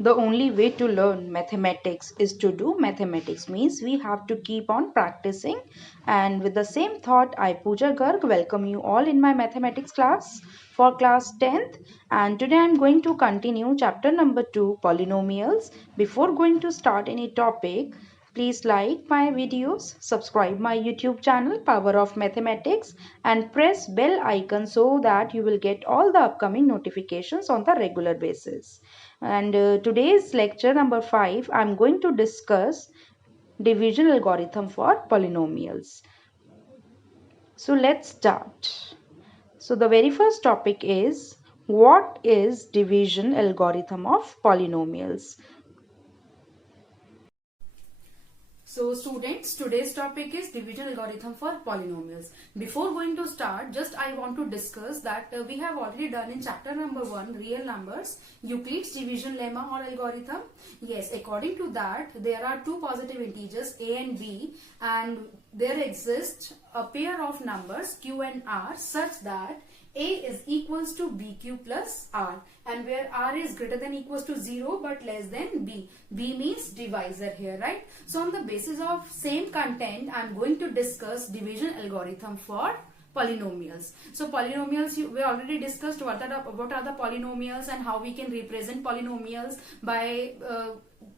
The only way to learn mathematics is to do mathematics, means we have to keep on practicing. And with the same thought, I, Pooja Garg, welcome you all in my mathematics class for class 10th. And today I'm going to continue chapter number 2, polynomials. Before going to start any topic, please like my videos, subscribe my YouTube channel Power of Mathematics, and press bell icon so that you will get all the upcoming notifications on the regular basis. And today's lecture number 5, I'm going to discuss division algorithm for polynomials. So let's start. So the very first topic is, what is division algorithm of polynomials? So students, today's topic is division algorithm for polynomials. Before going to start, just I want to discuss that we have already done in chapter number 1, real numbers, Euclid's division lemma or algorithm. Yes, according to that, there are two positive integers a and b, and there exists a pair of numbers q and r such that a is equals to bq plus r, and where r is greater than equals to 0 but less than b. B means divisor here, right? So on the basis of same content, I am going to discuss division algorithm for polynomials. So polynomials, we already discussed what are the polynomials and how we can represent polynomials by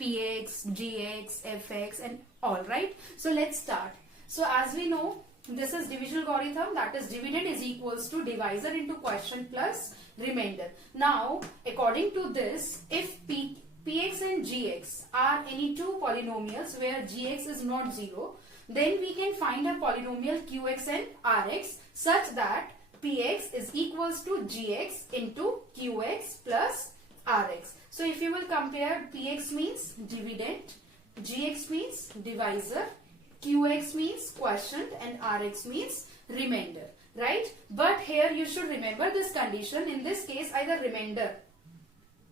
px, gx, fx and all, right? So let's start. So as we know, this is division algorithm, that is dividend is equals to divisor into quotient plus remainder. Now according to this, if px and gx are any two polynomials where gx is not 0, then we can find a polynomial qx and rx such that px is equals to gx into qx plus rx. So if you will compare, px means dividend, gx means divisor, qx means quotient and rx means remainder, right? But here you should remember this condition. In this case, either remainder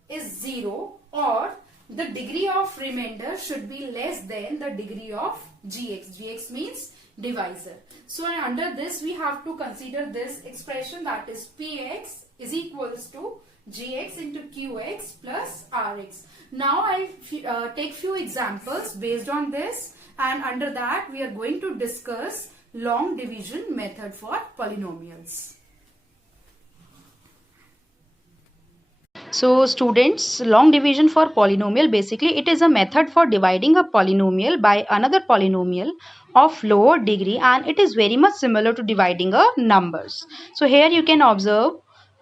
is 0 or the degree of remainder should be less than the degree of gx. Gx means divisor. So under this we have to consider this expression, that is px is equals to gx into qx plus rx. Now I'll take few examples based on this, and under that we are going to discuss long division method for polynomials. So students, long division for polynomial, basically it is a method for dividing a polynomial by another polynomial of lower degree, and it is very much similar to dividing a numbers. So here you can observe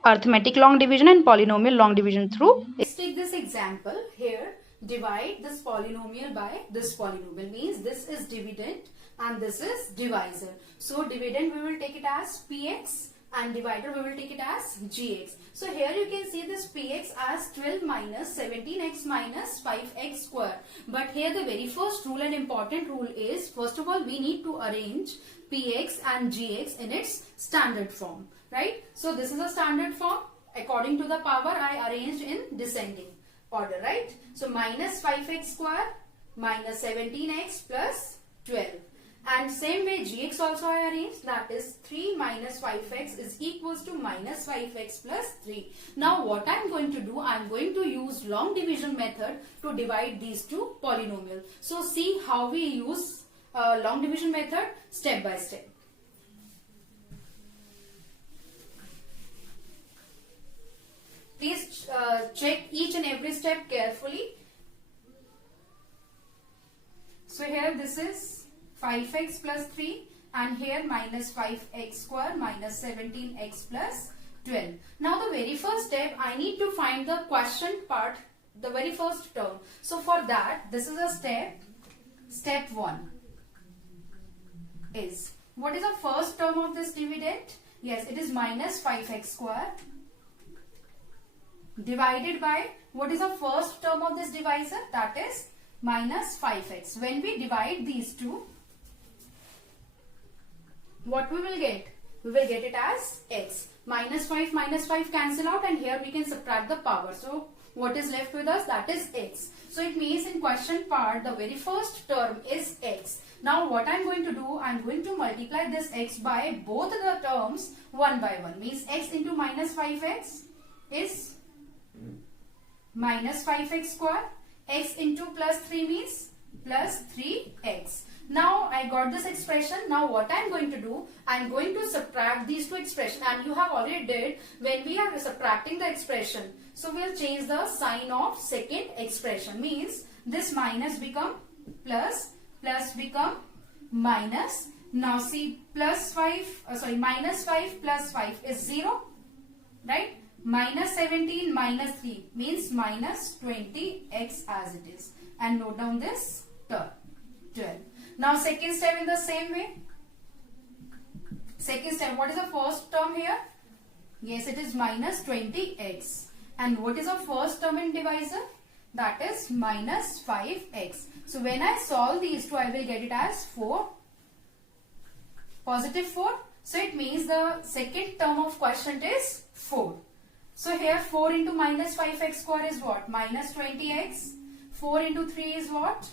arithmetic long division and polynomial long division through. Let's take this example here. Divide this polynomial by this polynomial, means this is dividend and this is divisor. So dividend we will take it as px and divider we will take it as gx. So here you can see this px as 12 minus 17x minus 5x square. But here the very first rule and important rule is, first of all we need to arrange px and gx in its standard form, right? So this is a standard form. According to the power, I arranged in descending order, right? So minus 5x square minus 17x plus 12. And same way gx also I arranged, that is 3 minus 5x is equals to minus 5x plus 3. Now what I am going to do, I am going to use long division method to divide these two polynomials. So see how we use long division method step by step. Please check each and every step carefully. So here this is 5x plus 3 and here minus 5x square minus 17x plus 12. Now the very first step, I need to find the quotient part, the very first term. So for that, this is a step 1 is, what is the first term of this dividend? Yes, it is minus 5x square divided by, what is the first term of this divisor? That is minus 5x. When we divide these two, what we will get? We will get it as x. Minus 5 cancel out, and here we can subtract the power. So what is left with us? That is x. So it means in question part, the very first term is x. Now what I am going to do, I am going to multiply this x by both the terms one by one. Means x into minus 5x is minus 5x square. X into plus 3 means plus 3x. Now I got this expression. Now what I am going to do, I am going to subtract these two expressions, and you have already did when we are subtracting the expression. So we will change the sign of second expression. Means this minus become plus, plus become minus. Now see minus 5 plus 5 is 0, right? Minus 17 minus 3 means minus 20x as it is, and note down this term 12. Now second step in the same way. Second step, what is the first term here? Yes, it is minus 20x. And what is the first term in divisor? That is minus 5x. So when I solve these two, I will get it as 4, positive 4. So it means the second term of quotient is 4. So here 4 into minus 5x square is what? Minus 20x. 4 into 3 is what?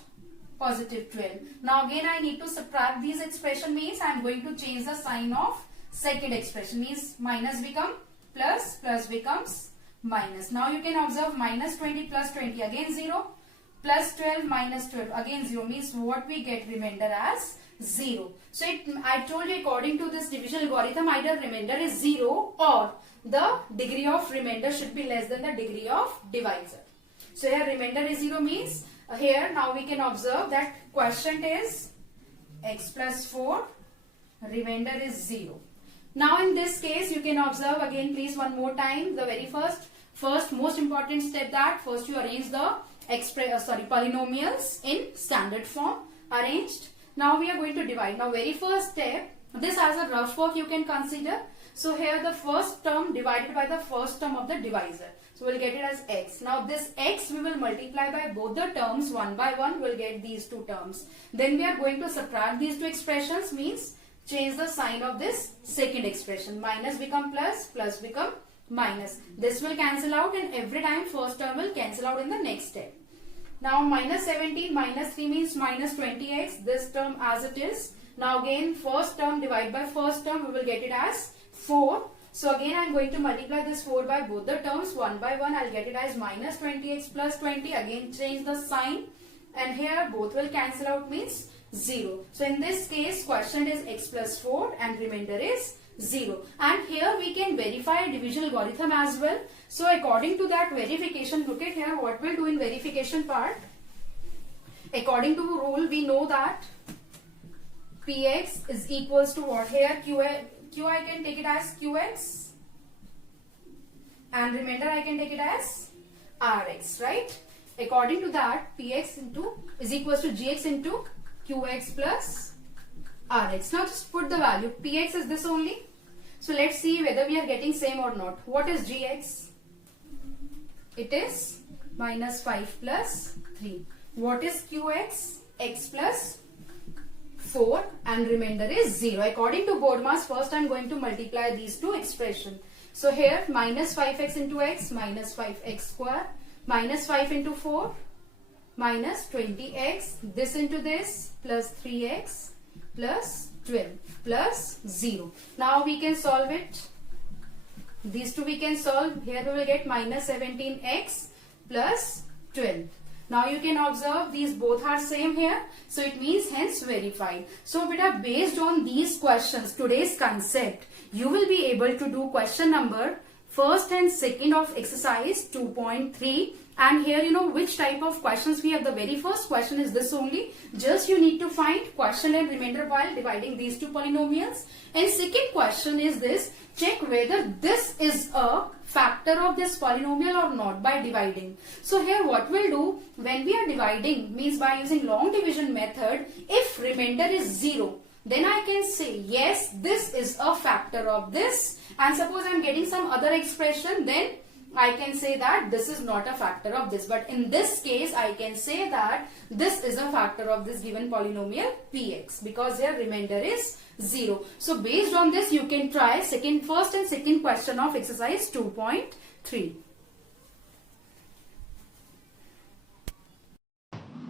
Positive 12. Now again I need to subtract these expression, means I am going to change the sign of second expression, means minus become plus, plus becomes minus. Now you can observe minus 20 plus 20 again 0, plus 12 minus 12 again 0, means what we get remainder as 0. So I told you according to this division algorithm, either remainder is 0 or the degree of remainder should be less than the degree of divisor. So here remainder is 0 means here now we can observe that quotient is x plus 4, remainder is 0. Now in this case you can observe again please one more time the very first most important step, that first you arrange the polynomials in standard form arranged. Now we are going to divide. Now very first step, this as a rough work you can consider. So here the first term divided by the first term of the divisor. So we'll get it as x. Now this x we will multiply by both the terms one by one. We'll get these two terms. Then we are going to subtract these two expressions, means change the sign of this second expression. Minus become plus, plus become minus. This will cancel out, and every time first term will cancel out in the next step. Now minus 17 minus 3 means minus 20x. This term as it is. Now again first term divide by first term, we will get it as 4. So again I am going to multiply this 4 by both the terms one by one. I will get it as minus 20x plus 20. Again change the sign, and here both will cancel out, means 0. So in this case quotient is x plus 4 and remainder is 0. And here we can verify a division algorithm as well. So according to that verification, look at here what we'll do in verification part. According to rule we know that px is equals to what? Here q I can take it as qx and remainder I can take it as rx, right? According to that px is equals to gx into qx plus rx. Now just put the value. Px is this only. So let's see whether we are getting same or not. What is gx? It is minus 5 plus 3. What is qx? X plus 4 and remainder is 0. According to BODMAS, first I am going to multiply these two expressions. So here minus 5x into x, minus 5x square, minus 5 into 4, minus 20x, this into this, plus 3x, plus 12, plus 0. Now we can solve it. These two we can solve. Here we will get minus 17x plus 12. Now you can observe these both are same here. So it means hence verified. So beta, based on these questions, today's concept, you will be able to do question number first and second of exercise 2.3. And here you know which type of questions we have. The very first question is this only. Just you need to find quotient and remainder while dividing these two polynomials. And second question is this. Check whether this is a factor of this polynomial or not by dividing. So here what we'll do when we are dividing, means by using long division method, if remainder is 0, then I can say yes, this is a factor of this. And suppose I am getting some other expression, then I can say that this is not a factor of this. But in this case, I can say that this is a factor of this given polynomial px, because here remainder is 0. So based on this, you can try first and second question of exercise 2.3.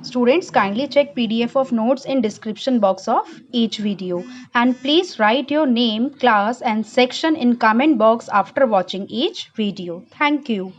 Students, kindly check PDF of notes in description box of each video, and please write your name, class and section in comment box after watching each video. Thank you.